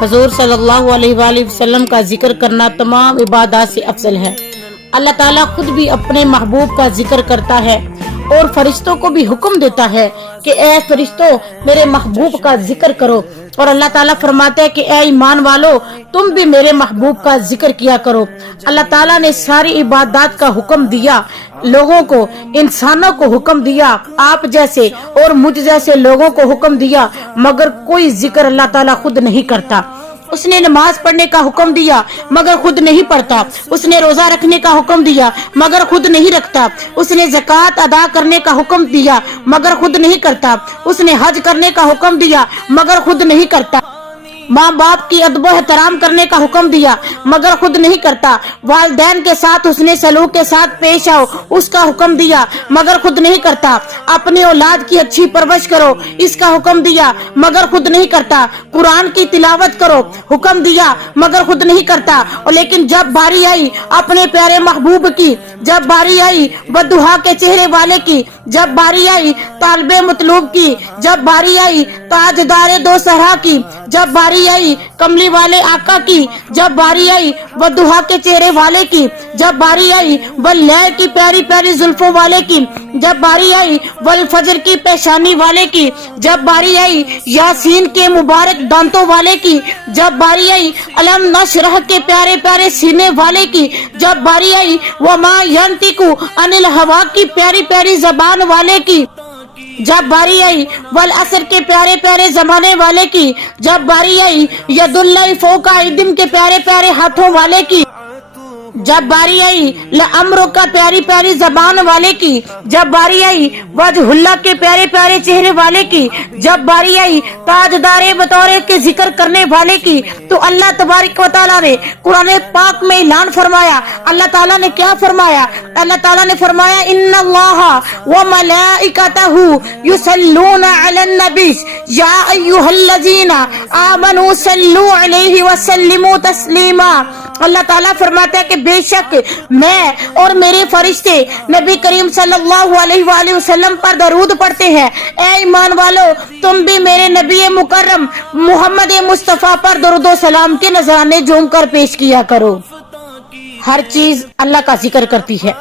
हुजूर सल्लल्लाहु अलैहि वसल्लम का जिक्र करना तमाम इबादत से अफजल है। अल्लाह ताला खुद भी अपने महबूब का जिक्र करता है और फरिश्तों को भी हुक्म देता है कि ए फरिश्तों मेरे महबूब का जिक्र करो। और अल्लाह ताला फरमाते हैं कि ए ईमान वालो तुम भी मेरे महबूब का जिक्र किया करो। अल्लाह ताला ने सारी इबादत का हुक्म दिया, लोगों को, इंसानों को हुक्म दिया, आप जैसे और मुझ जैसे लोगों को हुक्म दिया, मगर कोई जिक्र अल्लाह ताला खुद नहीं करता। उसने नमाज पढ़ने का हुक्म दिया मगर खुद नहीं पढ़ता। उसने रोजा रखने का हुक्म दिया मगर खुद नहीं रखता। उसने ज़कात अदा करने का हुक्म दिया मगर खुद नहीं करता। उसने हज करने का हुक्म दिया मगर खुद नहीं करता। माँ बाप की अदब एहतराम करने का हुक्म दिया मगर खुद नहीं करता। वालिदैन के साथ उसने सलूक के साथ पेश आओ उसका हुक्म दिया मगर खुद नहीं करता। अपनी औलाद की अच्छी परवरिश करो इसका हुक्म दिया मगर खुद नहीं करता। कुरान की तिलावत करो हुक्म दिया मगर खुद नहीं करता। और लेकिन जब बारी आई अपने प्यारे महबूब की, जब बारी आई बददुआ के चेहरे वाले की, जब बारी आई तालिबे मतलूब की, जब बारी आई ताजदारे दो सहरा की, जब बारी आई कमली वाले आका की, जब बारी आई बददुआ के चेहरे वाले की, जब बारी आई वल्लैल की प्यारी प्यारी जुल्फों वाले की, जब बारी आई वल फजर की पेशानी वाले की, जब बारी आई यासीन के मुबारक दांतों वाले की, जब बारी आई अलम नशरह के प्यारे प्यारे सीने वाले की, जब बारी आई वमा यंतिकु अनिल हवा की प्यारी प्यारी जबान वाले की, जब बारी आई वल असर के प्यारे प्यारे जमाने वाले की, जब बारी आई यदुल्लाह फौका इदिम के प्यारे प्यारे हाथों वाले की, जब बारी आई लअम्रो का प्यारी प्यारी जबान वाले की, जब बारी आई वजहुल्लाह के प्यारे प्यारे चेहरे वाले की, जब बारी आई ताजदारे बतौरे के जिक्र करने वाले की, तो अल्लाह तबारक व तआला ने कुरान पाक में ऐलान फरमाया। अल्लाह ताला ने क्या फरमाया? अल्लाह ताला ने फरमाया इन्नल्लाहा व मलाइकतहु युसल्लूना अलन नबी या अय्युहल्लज़ीना आमनू सल्लू अलैहि व सल्लिमू तस्लीमा। अल्लाह ताला फरमाता है कि बेशक मैं और मेरे फरिश्ते नबी करीम सल्लल्लाहु अलैहि वसल्लम पर दरूद पढ़ते हैं। ए ईमान वालो तुम भी मेरे नबी मुकर्रम मोहम्मद मुस्तफ़ा पर दरूद सलाम के नजराने झूम कर पेश किया करो। हर चीज अल्लाह का जिक्र करती है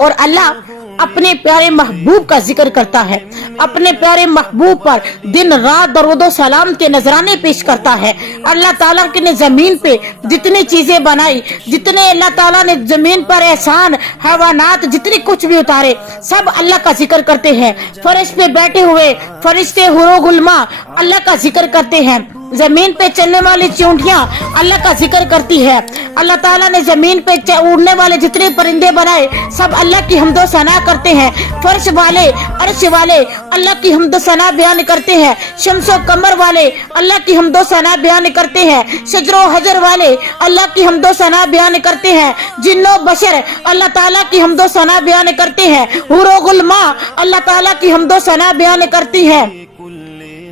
और अल्लाह अपने प्यारे महबूब का जिक्र करता है। अपने प्यारे महबूब पर दिन रात दरूद सलाम के नजराने पेश करता है। अल्लाह ताला ने जमीन पे जितनी चीजें बनाई, जितने अल्लाह ताला ने जमीन पर एहसान हैवानात जितनी कुछ भी उतारे, सब अल्लाह का जिक्र करते हैं। फर्श पे बैठे हुए फरिश्ते हुरो गुलमा अल्लाह का जिक्र करते हैं। जमीन पे चलने वाली चींटियां अल्लाह का जिक्र करती है। अल्लाह ताला ने जमीन पे उड़ने वाले जितने परिंदे बनाए सब अल्लाह की हम्दो सना करते हैं। फर्श वाले अर्श वाले अल्लाह की हम्दो सना बयान करते हैं। शम्सो कमर वाले अल्लाह की हम्दो सना बयान करते हैं। शजरो हजर वाले अल्लाह की हम्दो सना बयान करते हैं। जिन्नो बशर अल्लाह ताला की हम्दो सना बयान करते हैं। हुरो गुलमा अल्लाह ताला की हम्दो सना बयान करती है।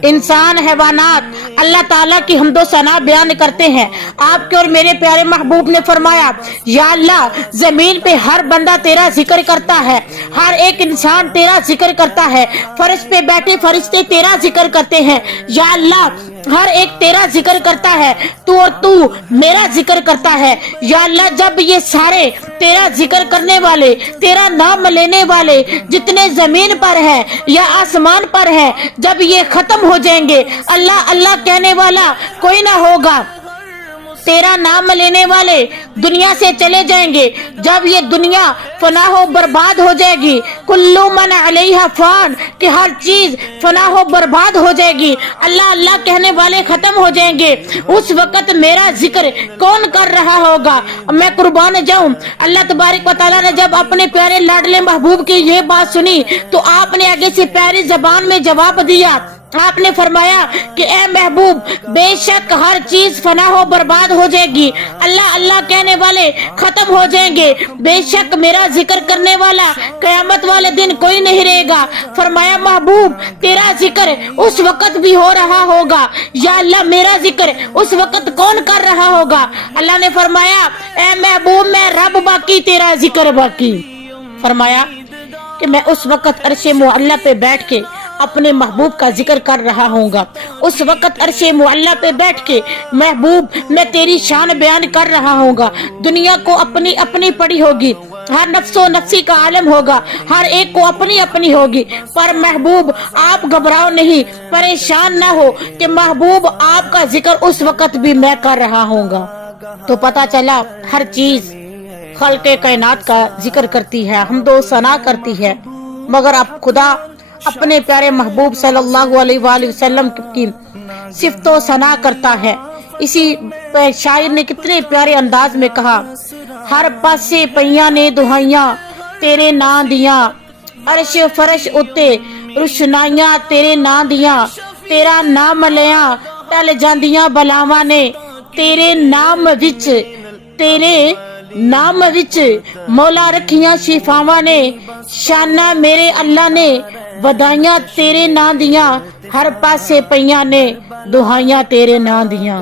इंसान हैवानात अल्लाह ताला की हम्दो सना बयान करते हैं। आपके और मेरे प्यारे महबूब ने फरमाया या अल्लाह जमीन पे हर बंदा तेरा जिक्र करता है, हर एक इंसान तेरा जिक्र करता है। फर्श पे बैठे फरिश्ते तेरा जिक्र करते हैं। या अल्लाह हर एक तेरा जिक्र करता है, तू और तू मेरा जिक्र करता है। या अल्लाह जब ये सारे तेरा जिक्र करने वाले, तेरा नाम लेने वाले जितने जमीन पर है या आसमान पर है, जब ये खत्म हो जाएंगे, अल्लाह अल्लाह कहने वाला कोई ना होगा, तेरा नाम लेने वाले दुनिया से चले जाएंगे। जब ये दुनिया फना हो बर्बाद हो जाएगी, कुल्लू मन अलैहा फान कि हर चीज फना हो बर्बाद हो जाएगी, अल्लाह अल्लाह कहने वाले खत्म हो जाएंगे। उस वक्त मेरा जिक्र कौन कर रहा होगा? मैं कुर्बान जाऊं। अल्लाह तबारक व तआला ने जब अपने प्यारे लाडले महबूब की ये बात सुनी तो आपने आगे से प्यारी जबान में जवाब दिया। आपने फरमाया कि ए महबूब बेशक हर चीज फना हो बर्बाद हो जाएगी, अल्लाह अल्लाह कहने वाले खत्म हो जाएंगे, बेशक मेरा जिक्र करने वाला कयामत वाले दिन कोई नहीं रहेगा। फरमाया महबूब तेरा जिक्र उस वक्त भी हो रहा होगा। या अल्लाह मेरा जिक्र उस वक्त कौन कर रहा होगा? अल्लाह ने फरमाया ए महबूब मैं रब बाकी तेरा जिक्र बाकी। फरमाया कि मैं उस वक्त अर्शे मुअल्ला पे बैठ के अपने महबूब का जिक्र कर रहा होगा। उस वक्त अर्श मुअल्ला पे बैठ के महबूब मैं तेरी शान बयान कर रहा होगा। दुनिया को अपनी अपनी पड़ी होगी, हर नफ्सो नफ्सी का आलम होगा, हर एक को अपनी अपनी होगी, पर महबूब आप घबराओ नहीं, परेशान ना हो कि महबूब आपका जिक्र उस वक्त भी मैं कर रहा होगा। तो पता चला हर चीज खल्के कायनात का जिक्र करती है, हमदो सना करती है, मगर अब खुदा अपने प्यारे महबूब सल्लल्लाहु अलैहि वसल्लम की सिफ्तो सना करता है। इसी शायर ने कितने प्यारे अंदाज में कहा, हर पासे पईया ने दुहाइयां तेरे नां दियां, अर्श फरश उत्ते रुशनाइयां तेरे नां दियां, तेरा नाम लिया टल जांदियां बलावां ने, तेरे नाम विच मौला रखियां शिफावां ने, शाना मेरे अल्लाह ने वधाइयां तेरे नां दियां, हर पासे पईयां ने दुहाइयां तेरे नां दियां।